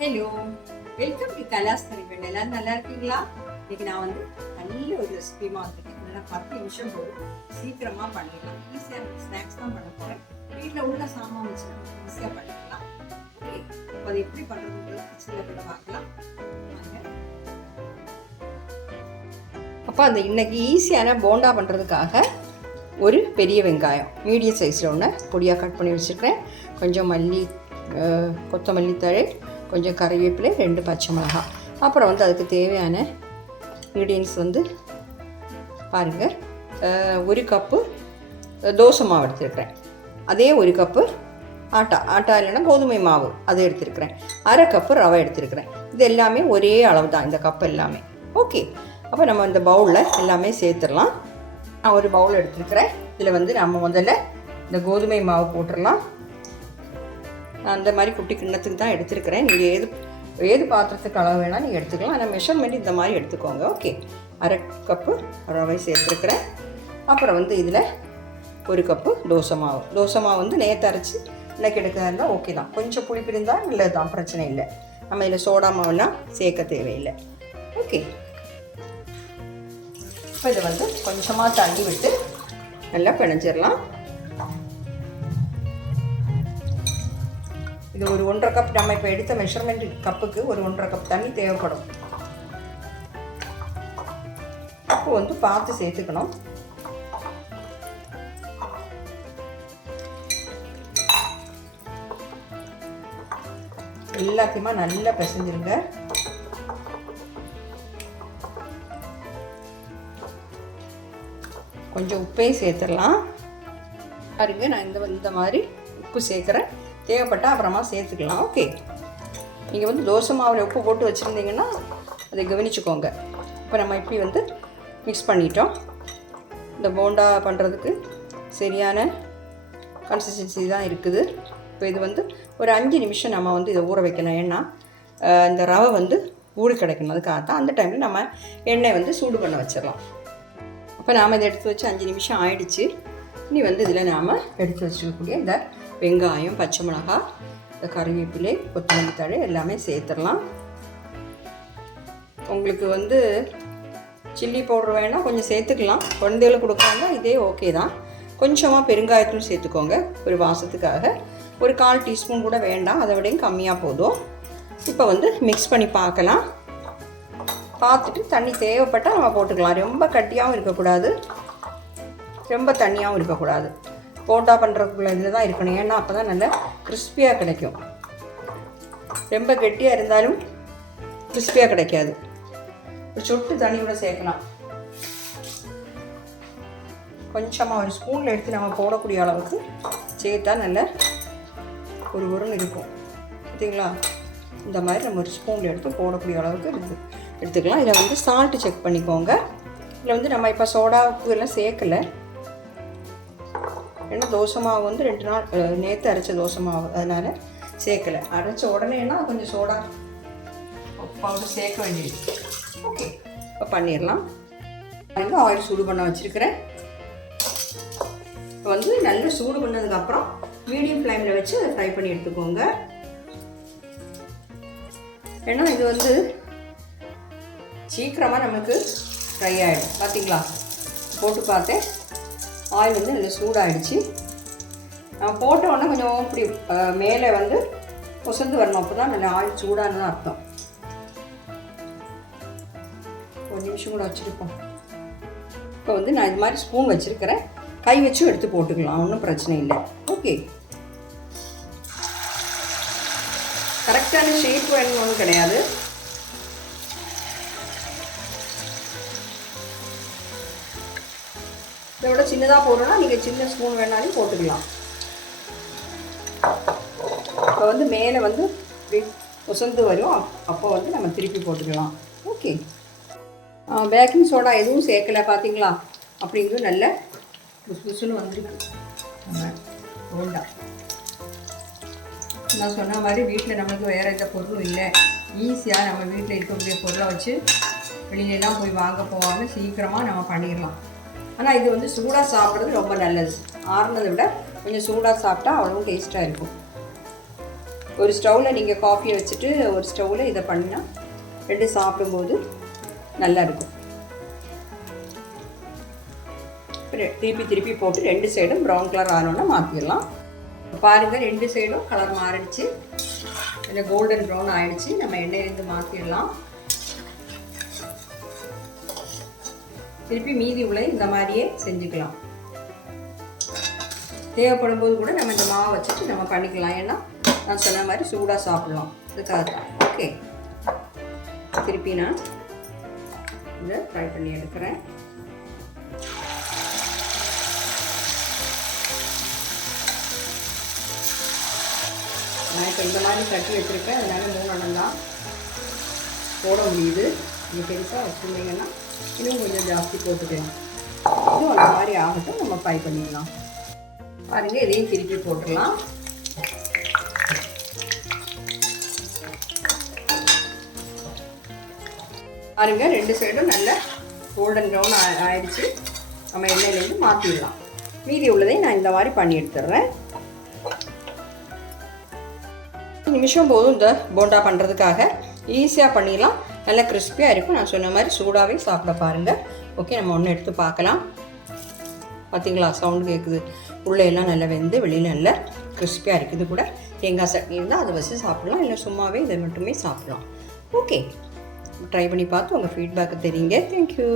Hello welcome to கலாஸ் கரிபெண்ட் எல்லாரும் நல்லா இருக்கீங்களா? இன்னைக்கு நான் வந்து நல்ல ஒரு ரெசிபிமா வந்திருக்கேன் நல்லா பத்து நிமிஷம் போதும். சீக்கிரமா பண்ணிடலாம். ஈஸியாக ஸ்நாக்ஸ் தான் பண்ண போறேன். வீட்டில் உள்ள சாமான் வச்சு ஈஸியாக பண்ணிக்கலாம் ஓகே இப்போ அதை எப்படி பண்ணுறதுன்றது கிச்சனில் கூட பார்க்கலாம். அப்போ அந்த இன்னைக்கு ஈஸியான போண்டா பண்ணுறதுக்காக ஒரு பெரிய வெங்காயம் மீடியம் சைஸில் ஒன்று பொடியாக கட் பண்ணி வச்சுருக்கிறேன். கொஞ்சம் மல்லி கொத்தமல்லி தழை கொஞ்சம் கறிவேப்பிலை ரெண்டு பச்சை மிளகாய் அப்புறம் வந்து அதுக்கு தேவையான இன்க்ரீடியன்ஸ் வந்து பாருங்கள் ஒரு கப்பு தோசை மாவு எடுத்துருக்கிறேன் அதே ஒரு கப்பு ஆட்டா. ஆட்டா இல்லைன்னா கோதுமை மாவு அதை எடுத்துருக்கிறேன். அரை கப்பு ரவை எடுத்துருக்கிறேன். இது எல்லாமே ஒரே அளவு தான் இந்த கப் எல்லாமே. ஓகே அப்போ நம்ம இந்த பவுலில் எல்லாமே சேர்த்துடலாம். நான் ஒரு பவுல் எடுத்துருக்கிறேன். இதில் வந்து நம்ம முதல்ல இந்த கோதுமை மாவு போட்டுடலாம். நான் அந்த மாதிரி குட்டி கிண்ணத்துக்கு தான் எடுத்துருக்கிறேன். நீங்கள் ஏது ஏது பாத்திரத்துக்கு அளவு வேணால் நீங்கள் எடுத்துக்கலாம். ஆனால் மெஷர்மெண்ட் இந்த மாதிரி எடுத்துக்கோங்க. ஓகே அரை கப்பு ரவை சேர்த்துருக்குறேன். அப்புறம் வந்து இதில் ஒரு கப்பு தோசை மாவு. தோசை மாவு வந்து நேற்று அரைச்சி இன்னைக்கு எடுக்கிறதா இருந்தால் ஓகே தான். கொஞ்சம் புளிப்பு இருந்தால் இல்லை தான் பிரச்சனை இல்லை. நம்ம இதில் சோடா மாவுலாம் சேர்க்க தேவையில்லை. ஓகே இப்போ இதை வந்து கொஞ்சமாக தண்ணி விட்டு நல்லா பிணைஞ்சிடலாம். இது ஒரு ஒன்றரை கப் நம்ம இப்போ எடுத்த மெஷர்மெண்ட் கப்புக்கு ஒரு ஒன்றரை கப் தண்ணி தேவைப்படும். உப்பு வந்து பார்த்து சேர்த்துக்கணும். எல்லாத்தையுமா நல்லா பிசைஞ்சிருங்க. கொஞ்சம் உப்பையும் சேர்த்துடலாம். பாருங்க நான் இந்த இந்த மாதிரி உப்பு சேர்க்குறேன். தேவைப்பட்டால் அப்புறமா சேர்த்துக்கலாம். ஓகே நீங்கள் வந்து தோசை மாவில் உப்பு போட்டு வச்சுருந்தீங்கன்னா அதை கவனிச்சுக்கோங்க. இப்போ நம்ம இப்படி வந்து மிக்ஸ் பண்ணிட்டோம். இந்த போண்டா பண்ணுறதுக்கு சரியான கன்சிஸ்டன்சி தான் இருக்குது. இப்போ இது வந்து ஒரு அஞ்சு நிமிஷம் நம்ம வந்து இதை ஊற வைக்கணும். ஏன்னா இந்த ரவை வந்து ஊறி கிடைக்கணும். அதுக்காக தான் அந்த டைமில் நம்ம எண்ணெய் வந்து சூடு பண்ண வச்சிடலாம். அப்போ நாம் இதை எடுத்து வச்சு அஞ்சு நிமிஷம் ஆயிடுச்சு. இனி வந்து இதில் நாம் எடுத்து வச்சுக்கக்கூடிய இந்த வெங்காயம் பச்சை மிளகாய் இந்த கறிவேப்பிலை கொத்தமல்லி தழை எல்லாமே சேர்த்துடலாம். உங்களுக்கு வந்து சில்லி பவுடர் வேணால் கொஞ்சம் சேர்த்துக்கலாம். குழந்தைகளுக்கு கொடுக்குறாங்க இதே ஓகே தான். கொஞ்சமாக பெருங்காயத்தூள் சேர்த்துக்கோங்க ஒரு வாசத்துக்காக. ஒரு கால் டீஸ்பூன் கூட வேண்டாம் அதை விடையும் கம்மியாக போதும். இப்போ வந்து மிக்ஸ் பண்ணி பார்க்கலாம். பார்த்துட்டு தண்ணி தேவைப்பட்டால் நம்ம போட்டுக்கலாம். ரொம்ப கட்டியாகவும் இருக்கக்கூடாது. ரொம்ப தண்ணியாகவும் இருக்கக்கூடாது. போட்டா பண்ணுறதுக்குள்ள இதில் தான் இருக்கணும். ஏன்னா அப்போ தான் நல்லா கிறிஸ்பியாக கிடைக்கும். ரொம்ப கெட்டியாக இருந்தாலும் கிறிஸ்பியாக கிடைக்காது. ஒரு சொட்டு தண்ணி கூட சேர்க்கலாம். கொஞ்சமாக ஒரு ஸ்பூனில் எடுத்து நம்ம போடக்கூடிய அளவுக்கு சேர்த்தா நல்ல ஒரு உரம் இருக்கும். பார்த்தீங்களா இந்த மாதிரி நம்ம ஒரு ஸ்பூனில் எடுத்து போடக்கூடிய அளவுக்கு இருக்கு. எடுத்துக்கலாம். இதில் வந்து சால்ட்டு செக் பண்ணிக்கோங்க. இதில் வந்து நம்ம இப்போ சோடா உப்பு எல்லாம் சேர்க்கலை. ஏன்னா தோசை மாவு வந்து ரெண்டு நாள் நேற்று அரைச்ச தோசை மாவு. அதனால் சேர்க்கலை. அரைச்ச உடனேனா கொஞ்சம் சோடா பவுடர் சேர்க்க வேண்டியது. ஓகே. இப்போ பண்ணிடலாம். வந்து ஆயில் சூடு பண்ண வச்சுருக்கிறேன். இப்போ வந்து நல்லா சூடு பண்ணதுக்கப்புறம் மீடியம் ஃப்ளேமில் வச்சு அதை ஃப்ரை பண்ணி எடுத்துக்கோங்க. ஏன்னா இது வந்து சீக்கிரமாக நமக்கு ஃப்ரை ஆகிடும் பார்த்தீங்களா போட்டு பார்த்தேன். ஆயில் வந்து நல்லா சூடாகிடுச்சு நான் போட்ட உடனே கொஞ்சம் இப்படி மேலே வந்து பொசந்து வரணும். அப்போ தான் நல்லா ஆயில் சூடானது அர்த்தம். ஒரு நிமிஷம் கூட வச்சுருப்போம். இப்போ வந்து நான் இது மாதிரி ஸ்பூன் வச்சுருக்கிறேன். கை வச்சும் எடுத்து போட்டுக்கலாம். ஒன்றும் பிரச்சனை இல்லை. ஓகே. கரெக்டான ஷேப் வேணும்னு கிடையாது. இதை விட சின்னதாக போடுறோன்னா நீங்கள் சின்ன ஸ்பூன் வேணாலும் போட்டுக்கலாம். இப்போ வந்து மேலே வந்து உசந்து வரும். அப்போ வந்து நம்ம திருப்பி போட்டுக்கலாம். ஓகே பேக்கிங் சோடா எதுவும் சேர்க்கல பார்த்தீங்களா அப்படிங்கிறது நல்ல புசு புசுன்னு வந்திருக்கு. நம்ம போண்டா நான் சொன்ன மாதிரி வீட்டில் நம்மளுக்கு வேறு எந்த பொருளும் இல்லை. ஈஸியாக நம்ம வீட்டில் இருக்கக்கூடிய பொருளை வச்சு வெளியிலலாம் போய் வாங்க போகாமல் சீக்கிரமாக நம்ம பண்ணிடலாம். ஆனால் இது வந்து சூடாக சாப்பிட்றது ரொம்ப நல்லது. ஆறுனதை விட கொஞ்சம் சூடாக சாப்பிட்டா அவ்வளோ டேஸ்ட்டாக இருக்கும். ஒரு ஸ்டவ்வில் நீங்கள் காஃபியை வச்சுட்டு ஒரு ஸ்டவ்வில் இதை பண்ணினா ரெண்டு சாப்பிடும்போது நல்லா இருக்கும். திருப்பி திருப்பி போட்டு ரெண்டு சைடும் ப்ரௌன் கலர் ஆனோன்னா மாற்றிடலாம் பாருங்கள் ரெண்டு சைடும் கலர் மாறிடுச்சு. இல்லை கோல்டன் ப்ரௌன் ஆயிடுச்சு. நம்ம எண்ணெயிலேருந்து மாற்றிடலாம் திருப்பி மீதி உள்ள இந்த மாதிரியே செஞ்சுக்கலாம். தேவைப்படும் போது கூட நம்ம இந்த மாவை வச்சுட்டு நம்ம பண்ணிக்கலாம். ஏன்னா நான் சொன்ன மாதிரி சூடாக சாப்பிடலாம். இதுக்காக தான் ஓகே திருப்பி நான் இதை ஃப்ரை பண்ணி எடுக்கிறேன். நான் இப்போ இந்த மாதிரி கட்டி வச்சுருக்கேன். அதனால மூணு தான் போட முடியுது. நீங்கள் பெருசாக வச்சுருந்தீங்கன்னா இன்னும் கொஞ்சம் ஜாஸ்தி போட்டுக்கலாம் இதுவும் அந்த மாதிரி ஆகட்டும் நம்ம ஃப்ரை பண்ணிடலாம். பாருங்கள் இதையும் திருப்பி போட்டுடலாம். பாருங்க ரெண்டு சைடும் நல்ல கோல்டன் ப்ரௌன் ஆயிடுச்சு. நம்ம எண்ணெயிலேருந்து மாற்றிடலாம் மீதி உள்ளதையும் நான் இந்த மாதிரி பண்ணி எடுத்துடுறேன். நிமிஷம் போதும் இந்த போண்டா பண்ணுறதுக்காக ஈஸியாக பண்ணிடலாம். நல்லா கிறிஸ்பியாக இருக்கும். நான் சொன்ன மாதிரி சூடாகவே சாப்பிட பாருங்கள் ஓகே நம்ம ஒன்று எடுத்து பார்க்கலாம். பார்த்தீங்களா சவுண்டு கேட்குது உள்ளே எல்லாம் நல்லா வெந்து வெளியில் நல்லா கிறிஸ்பியாக இருக்குது கூட. தேங்காய் சட்னி இருந்தால் அதை வச்சு சாப்பிடலாம். இல்லை சும்மாவே இதை மட்டுமே சாப்பிடலாம். ஓகே ட்ரை பண்ணி பார்த்து உங்கள் ஃபீட்பேக்கு தெரியுங்க. தேங்க்யூ